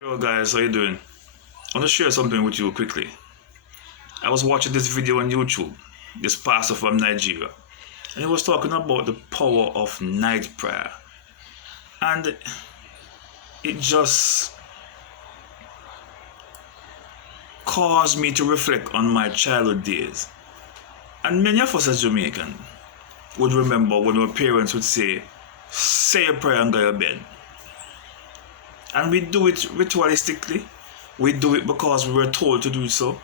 Hello guys, how you doing? I want to share something with you quickly. I was watching this video on YouTube, this pastor from Nigeria, and he was talking about the power of night prayer. And it just caused me to reflect on my childhood days. And many of us as Jamaican would remember when our parents would say a prayer and go to bed. And we do it ritualistically. We do it because we were told to do so.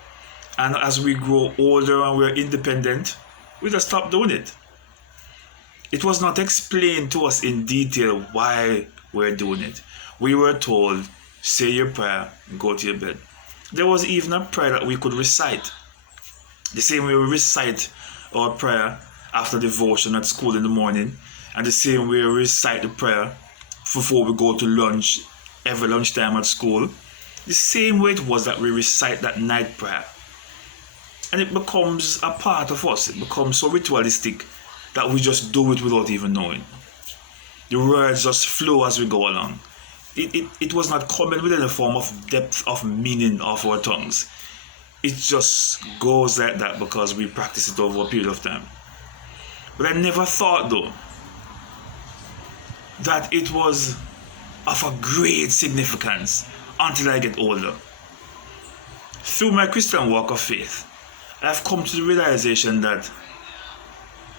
And as we grow older and we're independent, we just stop doing it. It was not explained to us in detail why we're doing it. We were told, say your prayer and go to your bed. There was even a prayer that we could recite. The same way we recite our prayer after devotion at school in the morning, and the same way we recite the prayer before we go to lunch every lunchtime at school. The same way it was that we recite that night prayer. And it becomes a part of us. It becomes so ritualistic that we just do it without even knowing. The words just flow as we go along. It was not coming with any form of depth of meaning of our tongues. It just goes like that because we practice it over a period of time. But I never thought though that it was of a great significance until I get older. Through my Christian walk of faith, I've come to the realization that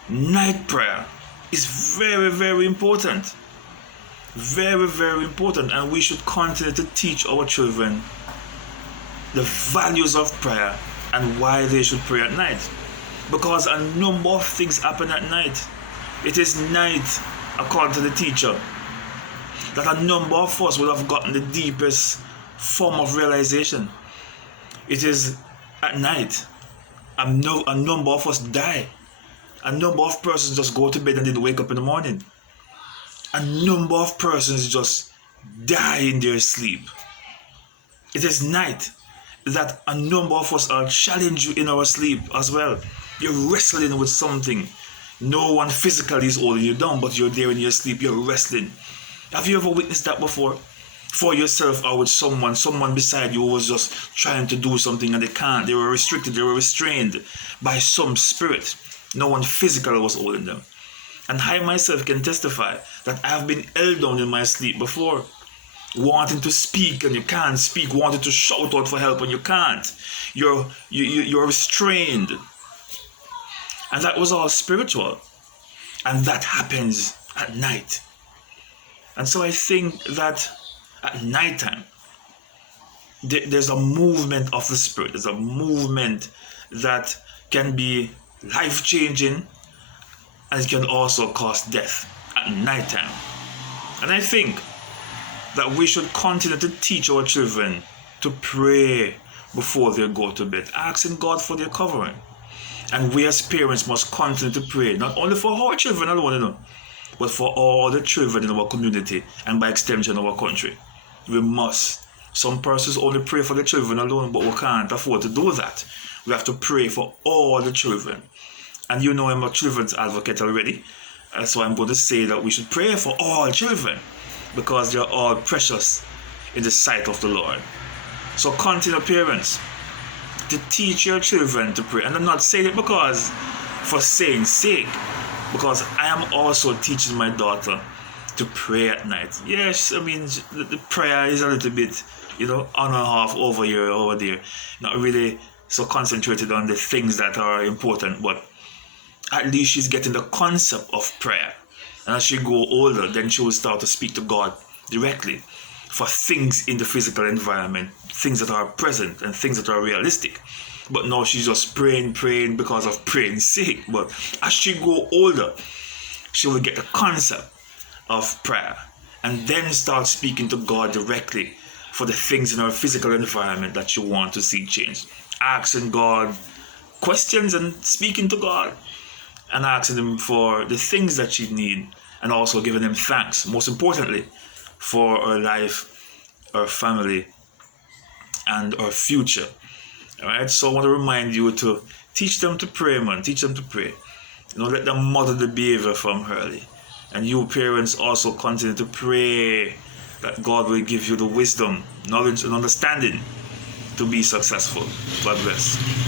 night prayer is very, very important. Very, very important, and we should continue to teach our children the values of prayer and why they should pray at night. Because a number of things happen at night. It is night, according to the teacher, that a number of us would have gotten the deepest form of realization. It is at night. A number of us die. A number of persons just go to bed and didn't wake up in the morning. A number of persons just die in their sleep. It is night that a number of us are challenged in our sleep as well. You're wrestling with something. No one physically is holding you down, but you're there in your sleep, you're wrestling. Have you ever witnessed that before? For yourself or with someone beside you who was just trying to do something and they can't. They were restricted, they were restrained by some spirit. No one physical was holding them. And I myself can testify that I have been held down in my sleep before. Wanting to speak and you can't speak. Wanting to shout out for help and you can't. You're restrained. And that was all spiritual. And that happens at night. And so I think that at nighttime, there's a movement of the spirit. There's a movement that can be life-changing, and it can also cause death at nighttime. And I think that we should continue to teach our children to pray before they go to bed, asking God for their covering. And we as parents must continue to pray, not only for our children alone, but for all the children in our community and by extension our country. We must. Some persons only pray for the children alone, but we can't afford to do that. We have to pray for all the children. And you know I'm a children's advocate already. So I'm going to say that we should pray for all children because they are all precious in the sight of the Lord. So continue, parents, to teach your children to pray. And I'm not saying it because for saying sake, because I am also teaching my daughter to pray at night. Yes, I mean, the prayer is a little bit, on and off, over here, over there. Not really so concentrated on the things that are important, but at least she's getting the concept of prayer. And as she grows older, then she will start to speak to God directly for things in the physical environment, things that are present and things that are realistic. But now she's just praying because of praying's sake. But as she grows older, she will get the concept of prayer and then start speaking to God directly for the things in her physical environment that she wants to see change. Asking God questions and speaking to God and asking Him for the things that she needs and also giving Him thanks, most importantly, for her life, her family, and her future. Alright, so I want to remind you to teach them to pray, man. Teach them to pray. Let them model the behavior from early. And you parents also continue to pray that God will give you the wisdom, knowledge, and understanding to be successful. God bless.